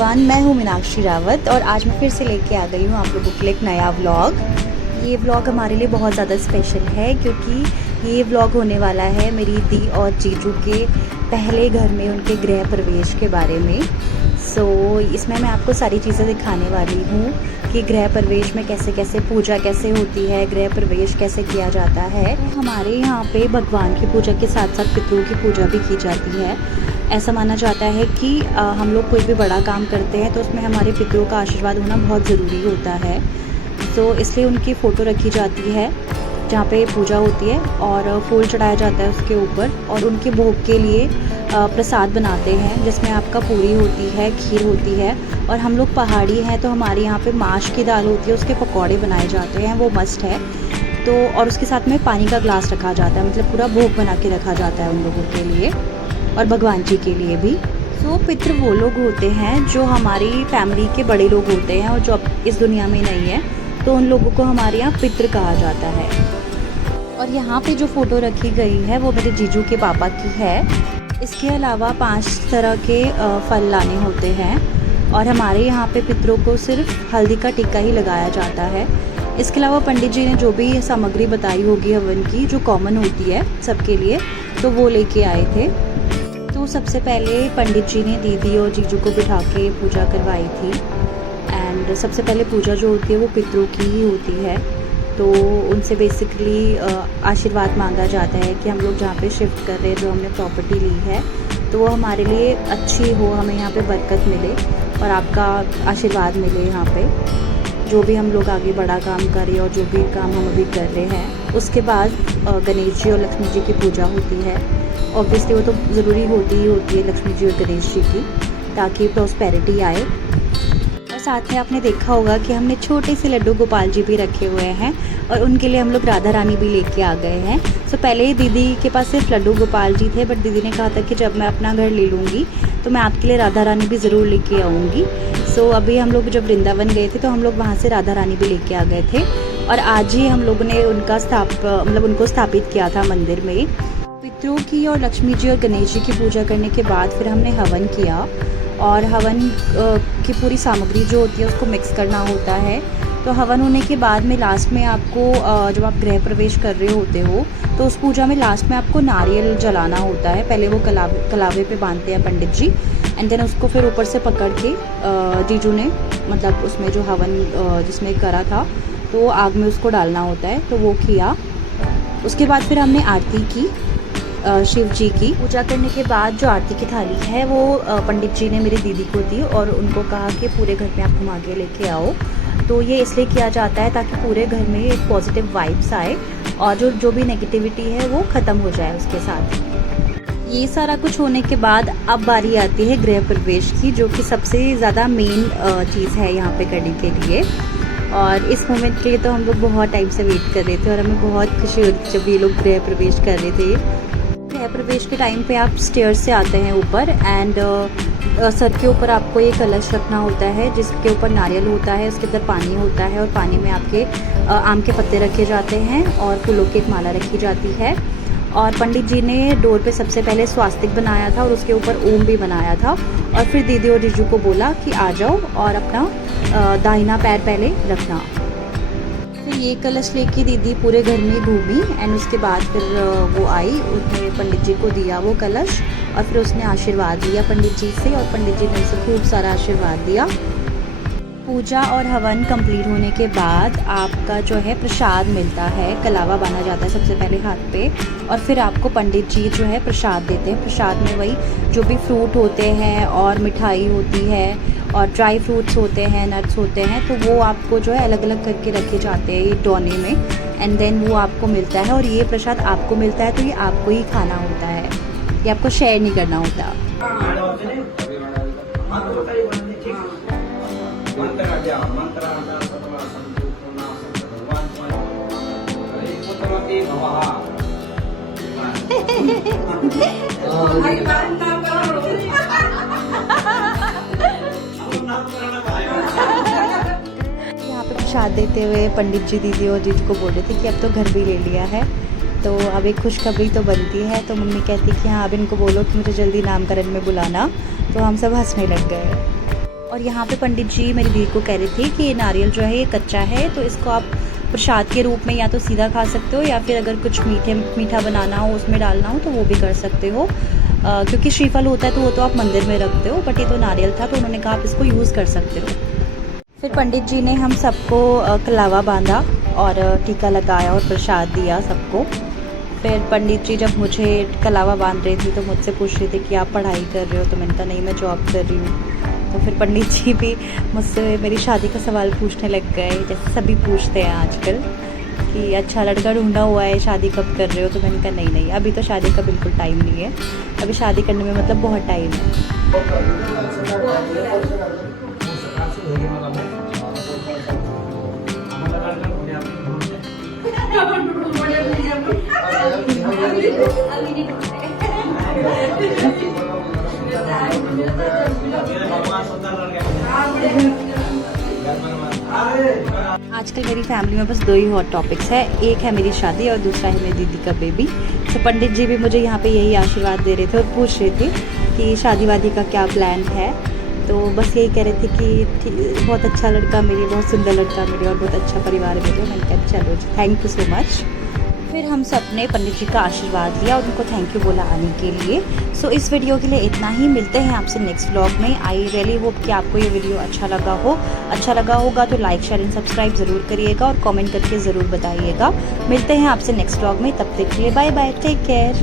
Everyone, मैं हूँ मीनाक्षी रावत और आज मैं फिर से लेके आ गई हूँ आप लोगों के लिए एक नया व्लॉग। ये व्लॉग हमारे लिए बहुत ज़्यादा स्पेशल है क्योंकि ये व्लॉग होने वाला है मेरी दी और जीजू के पहले घर में उनके गृह प्रवेश के बारे में। इसमें मैं आपको सारी चीज़ें दिखाने वाली हूँ कि गृह प्रवेश में कैसे कैसे पूजा कैसे होती है, गृह प्रवेश कैसे किया जाता है। हमारे यहाँ पे भगवान की पूजा के साथ साथ पितरों की पूजा भी की जाती है। ऐसा माना जाता है कि हम लोग कोई भी बड़ा काम करते हैं तो उसमें हमारे पितरों का आशीर्वाद होना बहुत ज़रूरी होता है। इसलिए उनकी फ़ोटो रखी जाती है जहाँ पे पूजा होती है और फूल चढ़ाया जाता है उसके ऊपर, और उनके भोग के लिए प्रसाद बनाते हैं जिसमें आपका पूरी होती है, खीर होती है। और हम लोग पहाड़ी हैं तो हमारे यहाँ पे माश की दाल होती है, उसके पकौड़े बनाए जाते हैं, वो मस्ट है। और उसके साथ में पानी का ग्लास रखा जाता है, मतलब पूरा भोग बना के रखा जाता है उन लोगों के लिए और भगवान जी के लिए भी। पितृ वो लोग होते हैं जो हमारी फैमिली के बड़े लोग होते हैं और जो अब इस दुनिया में नहीं है, तो उन लोगों को हमारे यहाँ पितृ कहा जाता है। और यहाँ पे जो फ़ोटो रखी गई है वो मेरे जीजू के पापा की है। इसके अलावा 5 तरह के फल लाने होते हैं और हमारे यहाँ पे पितरों को सिर्फ हल्दी का टीका ही लगाया जाता है। इसके अलावा पंडित जी ने जो भी सामग्री बताई होगी हवन की, जो कॉमन होती है सबके लिए, तो वो लेके आए थे। तो सबसे पहले पंडित जी ने दीदी और जीजू को बिठा के पूजा करवाई थी। एंड सबसे पहले पूजा जो होती है वो पितरों की ही होती है। तो उनसे बेसिकली आशीर्वाद मांगा जाता है कि हम लोग जहाँ पे शिफ्ट कर रहे हैं, जो हमने प्रॉपर्टी ली है, तो वो हमारे लिए अच्छी हो, हमें यहाँ पे बरकत मिले और आपका आशीर्वाद मिले यहाँ पे, जो भी हम लोग आगे बड़ा काम करें और जो भी काम हम अभी कर रहे हैं। उसके बाद गणेश जी और लक्ष्मी जी की पूजा होती है। ऑब्वियसली वो तो ज़रूरी होती ही होती है लक्ष्मी जी और गणेश जी की, ताकि प्रॉस्पेरिटी आए। और साथ में आपने देखा होगा कि हमने छोटे से लड्डू गोपाल जी भी रखे हुए हैं और उनके लिए हम लोग राधा रानी भी लेके आ गए हैं। पहले ही दीदी के पास सिर्फ लड्डू गोपाल जी थे, बट दीदी ने कहा था कि जब मैं अपना घर ले लूँगी तो मैं आपके लिए राधा रानी भी ज़रूर लेके आऊँगी। अभी हम लोग जब वृंदावन गए थे तो हम लोग वहाँ से राधा रानी भी लेके आ गए थे और आज ही हम लोगों ने उनका उनको स्थापित किया था मंदिर में। पितरों की और लक्ष्मी जी और गणेश जी की पूजा करने के बाद फिर हमने हवन किया और हवन की पूरी सामग्री जो होती है उसको मिक्स करना होता है। तो हवन होने के बाद में लास्ट में आपको जब आप गृह प्रवेश कर रहे होते हो तो उस पूजा में लास्ट में आपको नारियल जलाना होता है। पहले वो कलावे पे बांधते हैं पंडित जी, एंड देन उसको फिर ऊपर से पकड़ के जीजू ने, मतलब उसमें जो हवन जिसमें करा था, तो आग में उसको डालना होता है, तो वो किया। उसके बाद फिर हमने आरती की शिव जी की। पूजा करने के बाद जो आरती की थाली है वो पंडित जी ने मेरी दीदी को दी और उनको कहा कि पूरे घर में आप घुमा के लेके आओ। तो ये इसलिए किया जाता है ताकि पूरे घर में एक पॉजिटिव वाइब्स आए और जो भी नेगेटिविटी है वो ख़त्म हो जाए उसके साथ। ये सारा कुछ होने के बाद अब बारी आती है गृह प्रवेश की, जो कि सबसे ज़्यादा मेन चीज़ है यहाँ पे करने के लिए। और इस मोमेंट के लिए तो हम लोग बहुत टाइम से वेट कर रहे थे और हमें बहुत खुशी हुई थी जब ये लोग गृह प्रवेश कर रहे थे। गृह प्रवेश के टाइम पे आप स्टेयर्स से आते हैं ऊपर, एंड सर के ऊपर आपको ये कलश रखना होता है जिसके ऊपर नारियल होता है, उसके अंदर पानी होता है और पानी में आपके आम के पत्ते रखे जाते हैं और फूलों की एक माला रखी जाती है। और पंडित जी ने डोर पे सबसे पहले स्वास्तिक बनाया था और उसके ऊपर ओम भी बनाया था और फिर दीदी और जीजू को बोला कि आ जाओ और अपना दाहिना पैर पहले रखना। फिर ये कलश लेके दीदी पूरे घर में घूमी एंड उसके बाद फिर वो आई, उसने पंडित जी को दिया वो कलश और फिर उसने आशीर्वाद लिया पंडित जी से और पंडित जी ने उसे खूब सारा आशीर्वाद दिया। पूजा और हवन कंप्लीट होने के बाद आपका जो है प्रसाद मिलता है, कलावा बांधा जाता है सबसे पहले हाथ पे और फिर आपको पंडित जी जो है प्रसाद देते हैं। प्रसाद में वही जो भी फ्रूट होते हैं और मिठाई होती है और ड्राई फ्रूट्स होते हैं, नट्स होते हैं, तो वो आपको जो है अलग अलग करके रखे जाते हैं एक डोने में, एंड देन वो आपको मिलता है और ये प्रसाद आपको मिलता है तो ये आपको ही खाना होता है, ये आपको शेयर नहीं करना होता। यहाँ पे प्रसाद देते हुए पंडित जी दीदी और जीजू को बोल रहे थे कि अब तो घर भी ले लिया है, तो अब एक खुशखबरी तो बनती है। तो मम्मी कहती कि हाँ अब इनको बोलो कि मुझे जल्दी नामकरण में बुलाना, तो हम सब हंसने लग गए। और यहाँ पे पंडित जी मेरी दीदी को कह रहे थे कि ये नारियल जो है ये कच्चा है, तो इसको आप प्रसाद के रूप में या तो सीधा खा सकते हो, या फिर अगर कुछ मीठा बनाना हो उसमें डालना हो तो वो भी कर सकते हो। क्योंकि श्रीफल होता है तो वो तो आप मंदिर में रखते हो, बट ये तो नारियल था तो उन्होंने कहा आप इसको यूज़ कर सकते हो। फिर पंडित जी ने हम सबको कलावा बांधा और टीका लगाया और प्रसाद दिया सबको। फिर पंडित जी जब मुझे कलावा बांध रही थी तो मुझसे पूछ रहे थे कि आप पढ़ाई कर रहे हो, तो मैंने कहा नहीं मैं जॉब कर रही हूँ। तो फिर पंडित जी भी मुझसे मेरी शादी का सवाल पूछने लग गए, जैसे सभी पूछते हैं आजकल कि अच्छा लड़का ढूंढा हुआ है, शादी कब कर रहे हो। तो मैंने कहा नहीं नहीं, अभी तो शादी का बिल्कुल टाइम नहीं है, अभी शादी करने में मतलब बहुत टाइम है। आजकल मेरी फैमिली में बस 2 ही हॉट टॉपिक्स है, एक है मेरी शादी और दूसरा है मेरी दीदी का बेबी। तो पंडित जी भी मुझे यहाँ पे यही आशीर्वाद दे रहे थे और पूछ रहे थे कि शादी वादी का क्या प्लान है। तो बस यही कह रहे थे कि बहुत अच्छा लड़का मिले, बहुत सुंदर लड़का मिले और बहुत अच्छा परिवार मिले। मैंने कहा चलो जी, थैंक यू सो मच। फिर हम सब ने पंडित जी का आशीर्वाद लिया और उनको थैंक यू बोला आने के लिए। सो इस वीडियो के लिए इतना ही, मिलते हैं आपसे नेक्स्ट व्लॉग में। आई रियली होप कि आपको ये वीडियो अच्छा लगा होगा तो लाइक शेयर एंड सब्सक्राइब ज़रूर करिएगा और कमेंट करके ज़रूर बताइएगा। मिलते हैं आपसे नेक्स्ट व्लॉग में, तब तक के लिए बाय बाय, टेक केयर।